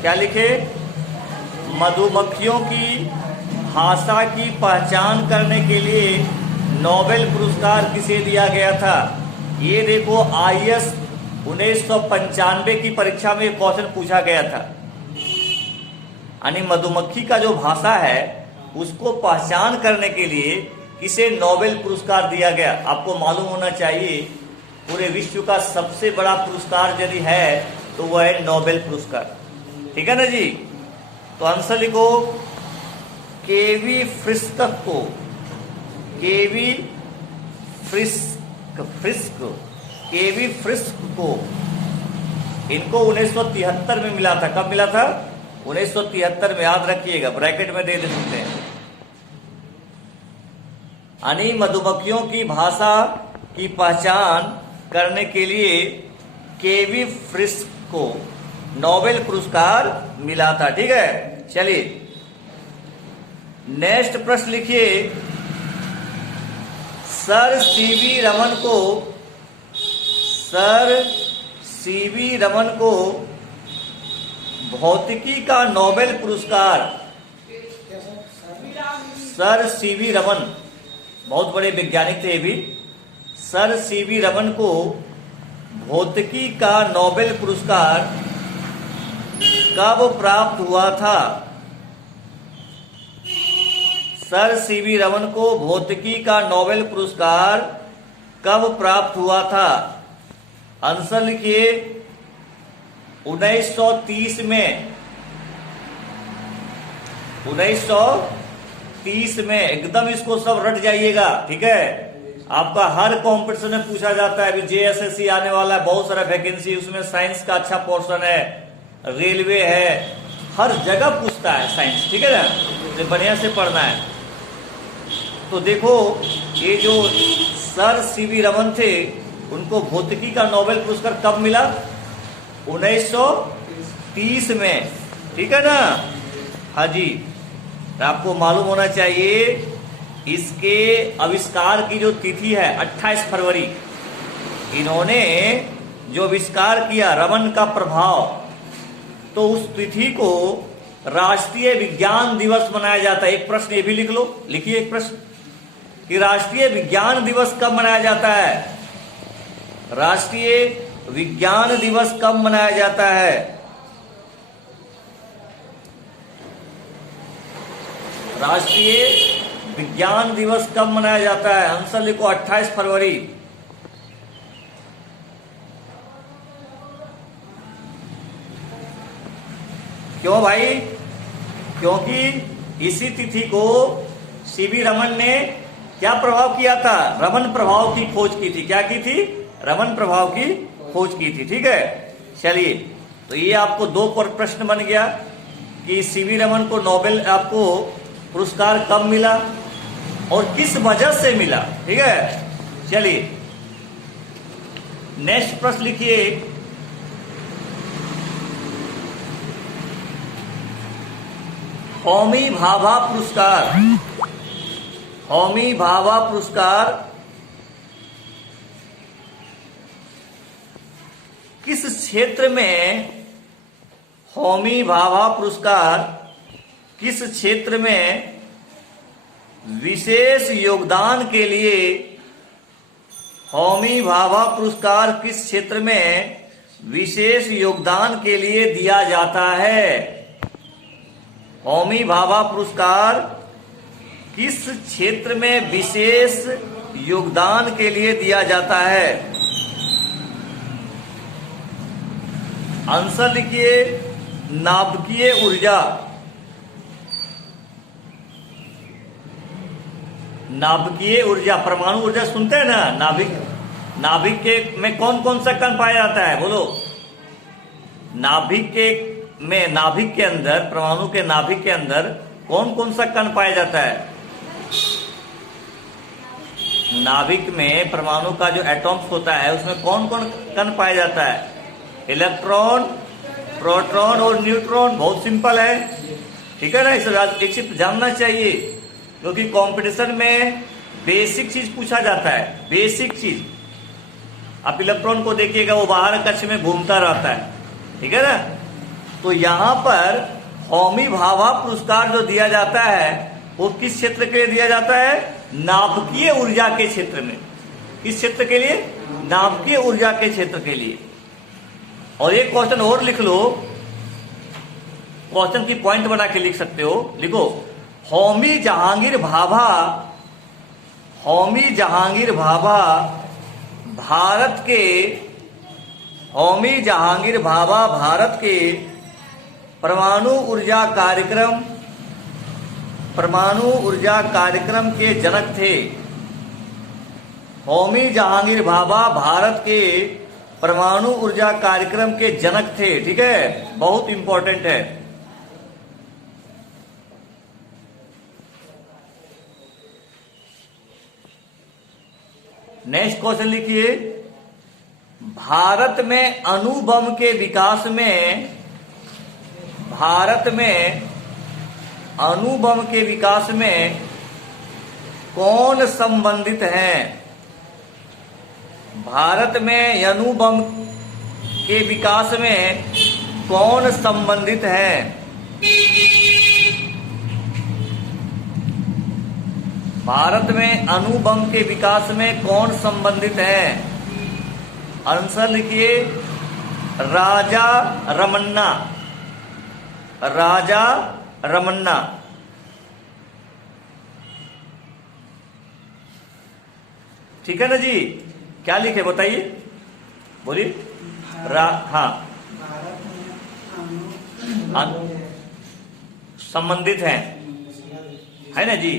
क्या लिखे? मधुमक्खियों की भाषा की पहचान करने के लिए नोबेल पुरस्कार किसे दिया गया था? ये देखो, IAS 1995 की परीक्षा में क्वेश्चन पूछा गया था। यानी मधुमक्खी का जो भाषा है उसको पहचान करने के लिए किसे नोबेल पुरस्कार दिया गया? आपको मालूम होना चाहिए पूरे विश्व का सबसे बड़ा पुरस्कार यदि है तो वह है नोबेल पुरस्कार। ठीक है ना जी? तो आंसर लिखो, केवी फ्रिस्क को, केवी फ्रिस्क को इनको 1973 में मिला था। कब मिला था? 1973 में, याद रखिएगा, ब्रैकेट में दे सकते हैं। यानी मधुमक्खियों की भाषा की पहचान करने के लिए केवी फ्रिस्क को नोबेल पुरस्कार मिला था। ठीक है, चलिए नेक्स्ट प्रश्न लिखिए। सर सीवी रमन को भौतिकी का नोबेल पुरस्कार, सर सीवी रमन बहुत बड़े वैज्ञानिक थे ये भी, सर सीवी रमन को भौतिकी का नोबेल पुरस्कार कब प्राप्त हुआ था? सर सीवी रमन को भौतिकी का नोबेल पुरस्कार कब प्राप्त हुआ था? आंसर लिखिए, 1930 में। 1930 में। एकदम इसको सब रट जाइएगा। ठीक है, आपका हर कंपटीशन में पूछा जाता है। अभी JSSC आने वाला है, बहुत सारा वैकेंसी, उसमें साइंस का अच्छा पोर्शन है, रेलवे है, हर जगह पूछता है साइंस। ठीक है ना, तो बढ़िया से पढ़ना है। तो देखो, ये जो सर सीवी रमन थे उनको भौतिकी का नोबेल पुरस्कार कब मिला? 1930 में। ठीक है ना? हाँ जी, आपको मालूम होना चाहिए इसके आविष्कार की जो तिथि है 28 फरवरी। इन्होंने जो आविष्कार किया रमन का प्रभाव, तो उस तिथि को राष्ट्रीय विज्ञान दिवस मनाया जाता है। एक प्रश्न ये भी लिख लो, लिखिए एक प्रश्न कि राष्ट्रीय विज्ञान दिवस कब मनाया जाता है? राष्ट्रीय विज्ञान दिवस कब मनाया जाता है? राष्ट्रीय विज्ञान दिवस कब मनाया जाता है? आंसर लिखो, 28 फरवरी। क्यों भाई? क्योंकि इसी तिथि को सीवी रमन ने क्या प्रभाव किया था? रमन प्रभाव की खोज की थी। क्या की थी? रमन प्रभाव की खोज की थी। ठीक है, चलिए, तो ये आपको दो प्रश्न बन गया कि सीवी रमन को नोबेल आपको पुरस्कार कब मिला और किस वजह से मिला। ठीक है, चलिए नेक्स्ट प्रश्न लिखिए। होमी भाभा पुरस्कार, होमी भाभा पुरस्कार किस क्षेत्र में, होमी भाभा पुरस्कार किस क्षेत्र में विशेष योगदान के लिए, होमी भाभा पुरस्कार किस क्षेत्र में विशेष योगदान के लिए दिया जाता है? होमी भाभा पुरस्कार किस क्षेत्र में विशेष योगदान के लिए दिया जाता है? आंसर लिखिए, नाभिकीय ऊर्जा। नाभिकीय ऊर्जा, परमाणु ऊर्जा सुनते हैं ना? नाभिक के में कौन कौन सा कण पाया जाता है? बोलो। नाभिक के अंदर, परमाणु के नाभिक के अंदर कौन कौन सा कण पाया जाता है? नाभिक में परमाणु का जो एटॉम्स होता है उसमें कौन कौन कण पाया जाता है? इलेक्ट्रॉन, प्रोटॉन और न्यूट्रॉन। बहुत सिंपल है। ठीक है ना, इसे एक जानना चाहिए क्योंकि कंपटीशन में बेसिक चीज पूछा जाता है। बेसिक चीज, आप इलेक्ट्रॉन को देखिएगा, वो बाहर कक्ष में घूमता रहता है। ठीक है ना, तो यहां पर होमी भाभा पुरस्कार जो दिया जाता है वो किस क्षेत्र के लिए दिया जाता है? नाभिकीय ऊर्जा के क्षेत्र में। किस क्षेत्र के लिए? नाभिकीय ऊर्जा के क्षेत्र के लिए। और एक क्वेश्चन और लिख लो, क्वेश्चन की पॉइंट बना के लिख सकते हो। लिखो, होमी जहांगीर भाभा भारत के परमाणु ऊर्जा कार्यक्रम के जनक थे। होमी जहांगीर भाभा भारत के परमाणु ऊर्जा कार्यक्रम के जनक थे। ठीक है, बहुत इंपॉर्टेंट है। नेक्स्ट क्वेश्चन लिखिए, भारत में अणु बम के विकास में कौन संबंधित है? भारत में अणु बम के विकास में कौन संबंधित है? भारत में अणु बम के विकास में कौन संबंधित है? आंसर लिखिए, राजा रमन्ना। ठीक है ना जी? क्या लिखे बताइए, बोलिए। हाँ, संबंधित है ना जी?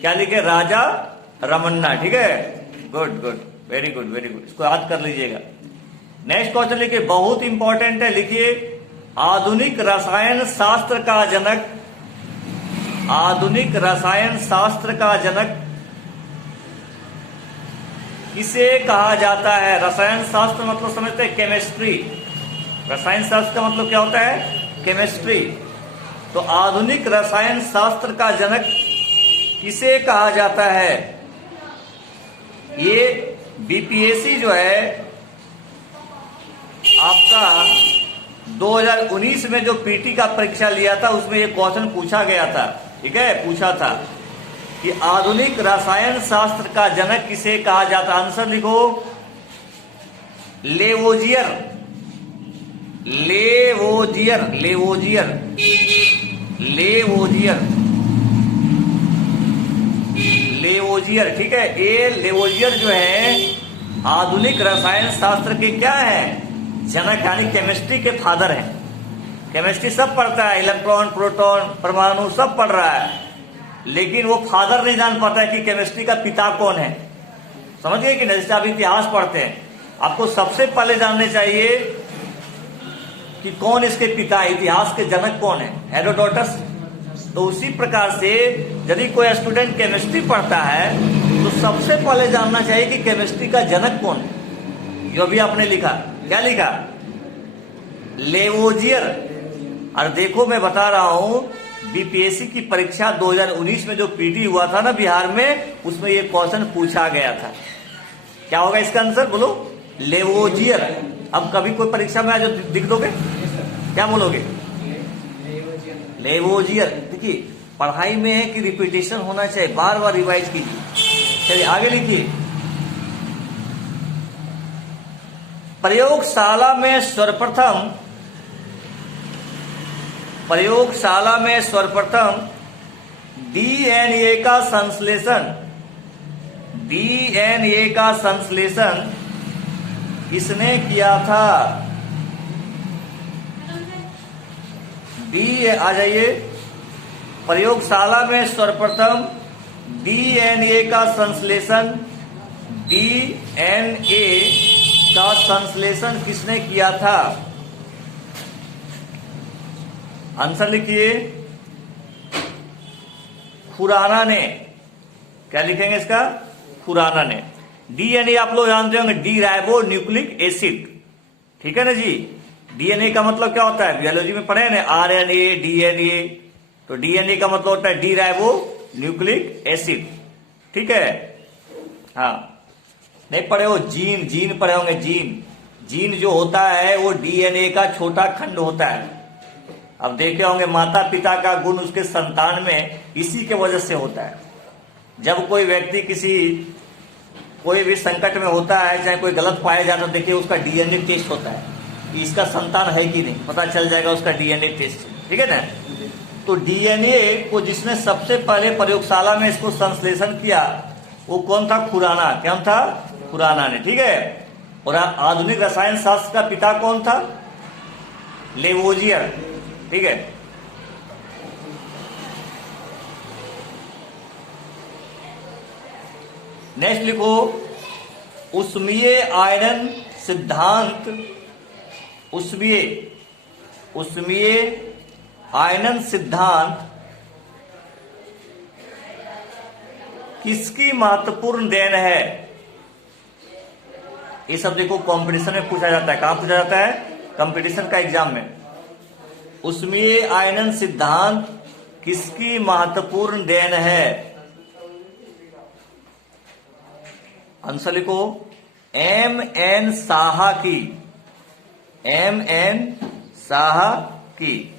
क्या लिखे? राजा रमन्ना। ठीक है, गुड, वेरी गुड। इसको याद कर लीजिएगा। नेक्स्ट क्वेश्चन लिखिए, बहुत इंपॉर्टेंट है। लिखिए, आधुनिक रसायन शास्त्र का जनक किसे कहा जाता है? रसायन शास्त्र मतलब समझते हैं केमिस्ट्री। रसायन शास्त्र का मतलब क्या होता है? केमिस्ट्री। तो आधुनिक रसायन शास्त्र का जनक किसे कहा जाता है? ये बीपीएससी जो है आपका 2019 में जो पीटी का परीक्षा लिया था उसमें ये क्वेश्चन पूछा गया था। ठीक है, पूछा था कि आधुनिक रसायन शास्त्र का जनक किसे कहा जाता? आंसर लिखो, लेवोजियर। ठीक है, ये लेवोजियर जो है आधुनिक रसायन शास्त्र के क्या है? जनक, यानी केमिस्ट्री के फादर हैं। केमिस्ट्री सब पढ़ता है, इलेक्ट्रॉन, प्रोटॉन, परमाणु सब पढ़ रहा है, लेकिन वो फादर नहीं जान पाता है कि केमिस्ट्री का पिता कौन है। समझ गए कि नहीं? जैसे आप इतिहास पढ़ते हैं, आपको सबसे पहले जानने चाहिए कि कौन इसके पिता है, इतिहास के जनक कौन है, हेरोडोटस। तो उसी प्रकार से यदि कोई स्टूडेंट केमिस्ट्री पढ़ता है तो सबसे पहले जानना चाहिए कि केमिस्ट्री का जनक कौन है। जो भी आपने लिखा, क्या लिखा? लेवोजियर। और देखो, मैं बता रहा हूं, बीपीएससी की परीक्षा 2019 में जो पीटी हुआ था ना बिहार में, उसमें ये क्वेश्चन पूछा गया था। क्या होगा इसका आंसर? बोलो, लेवोजियर। अब कभी कोई परीक्षा में आज दिख दोगे, क्या बोलोगे? लेवोजियर। देखिए, पढ़ाई में है कि रिपीटेशन होना चाहिए, बार बार रिवाइज कीजिए। चलिए आगे लिखिए, प्रयोगशाला में सर्वप्रथम डीएनए का संश्लेषण किसने किया था? आ जाइए, प्रयोगशाला में सर्वप्रथम डीएनए का संश्लेषण किसने किया था? आंसर लिखिए, खुराना ने। क्या लिखेंगे इसका? खुराना ने। डीएनए आप लोग जानते होंगे, डी राइबो न्यूक्लिक एसिड। ठीक है ना जी? डीएनए का मतलब क्या होता है? बायोलॉजी में पढ़े ना, आरएनए, डीएनए। तो डीएनए का मतलब होता है डी राइबो न्यूक्लिक एसिड। ठीक है, हाँ, नहीं पढ़े हो? जीन पढ़े होंगे। जीन जो होता है वो डीएनए का छोटा खंड होता है। अब देखे होंगे माता पिता का गुण उसके संतान में इसी के वजह से होता है। जब कोई व्यक्ति कोई भी संकट में होता है, चाहे कोई गलत पाया जाता है, तो देखिए उसका डीएनए टेस्ट होता है कि इसका संतान है कि नहीं, पता चल जाएगा उसका डीएनए टेस्ट, ठीक है ना। तो डीएनए को जिसने सबसे पहले प्रयोगशाला में इसको संश्लेषण किया वो कौन था? खुराना। क्या था? खुराना ने, ठीक है। और आधुनिक रसायन शास्त्र का पिता कौन था? लेवोजियर, ठीक है। नेक्स्ट लिखो, ऊष्मीय आयनन सिद्धांत, ऊष्मीय आयनन सिद्धांत किसकी महत्वपूर्ण देन है? ये सब देखो कंपटीशन में पूछा जाता है। कहां पूछा जाता है? कंपटीशन का एग्जाम में। ऊष्मीय आयनन सिद्धांत किसकी महत्वपूर्ण देन है? आंसर लिखो, M.N. साहा की, M.N. साहा की।